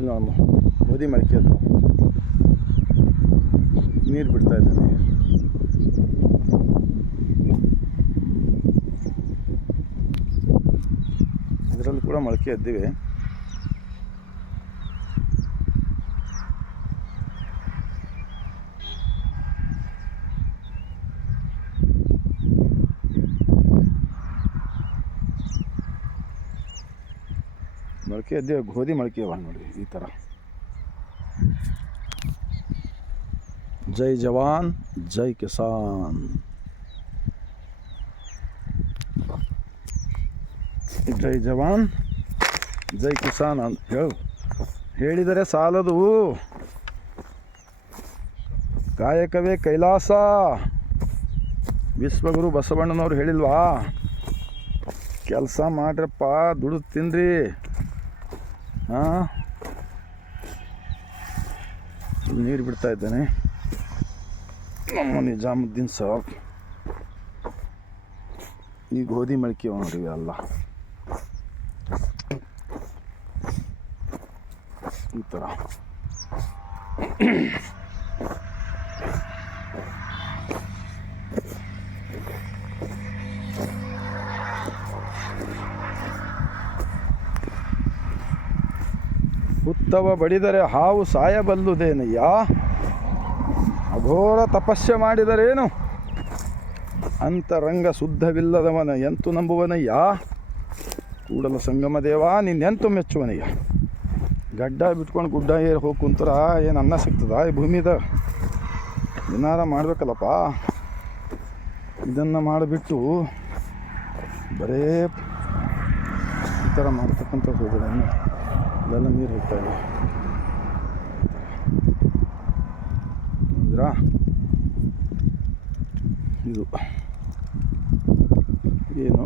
ಇಲ್ಲ ನಮ್ಮ ಗೋಧಿ ಮೊಳಕೆ ಅದು. ನೀರು ಬಿಡ್ತಾ ಇದ್ದಾನೆ. ಇದರಲ್ಲಿ ಕೂಡ ಮೊಳಕೆ ಎದ್ದಿವೆ. ಮೊಳಕೆ, ಅದೇ ಗೋಧಿ ಮೊಳಕೆ ಅವ ನೋಡಿ, ಈ ಥರ ಜೈ ಜವಾನ್, ಜೈ ಕಿಸಾನ್. ಜೈ ಜವಾನ್, ಜೈ ಕಿಸಾನ್ ಅಂತ ಹೇಳು. ಹೇಳಿದರೆ ಸಾಲದು. ಕಾಯಕವೇ ಕೈಲಾಸ. ವಿಶ್ವಗುರು ಬಸವಣ್ಣನವ್ರು ಹೇಳಿಲ್ವಾ? ಕೆಲಸ ಮಾಡ್ರಪ್ಪ, ದುಡಿದು ತಿನ್ರಿ. ಹಾಂ. ನೀರು ಬಿಡ್ತಾ ಇದ್ದಾನೆ. ನಮ್ಮ ನಿಜಾಮುದ್ದೀನ್ ಸಾಬ್. ಈ ಗೋಧಿ ಮಳಕೆ ನೋಡಿ ಅಲ್ಲ. ಈ ಥರ ಹುತ್ತವ ಬಡಿದರೆ ಹಾವು ಸಾಯಬಲ್ಲುದೇನಯ್ಯ? ಅಘೋರ ತಪಸ್ಸೆ ಮಾಡಿದರೇನು? ಅಂತರಂಗ ಶುದ್ಧವಿಲ್ಲದವನ ಎಂತು ನಂಬುವನಯ್ಯ? ಕೂಡಲ ಸಂಗಮ ದೇವ, ನಿನ್ನೆಂತು ಮೆಚ್ಚುವನಯ್ಯ? ಗಡ್ಡ ಬಿಟ್ಕೊಂಡು ಗುಡ್ಡ ಏರಿ ಹೋಗಿ ಕುಂತರ ಏನು ಅನ್ನ ಸಿಗ್ತದ ಈ ಭೂಮಿದ? ಏನಾರ ಮಾಡಬೇಕಲ್ಲಪ್ಪ? ಇದನ್ನು ಮಾಡಿಬಿಟ್ಟು ಬರೇ ಈ ಥರ ಮಾಡ್ತಕ್ಕಂಥ ಹೋಗೋಣ ಇಲ್ಲೆಲ್ಲ ನೀರು ಹೋಗ್ತಾ ಇದೆ. ನೋಡಿದ್ರಾ? ಇದು. ಏನು?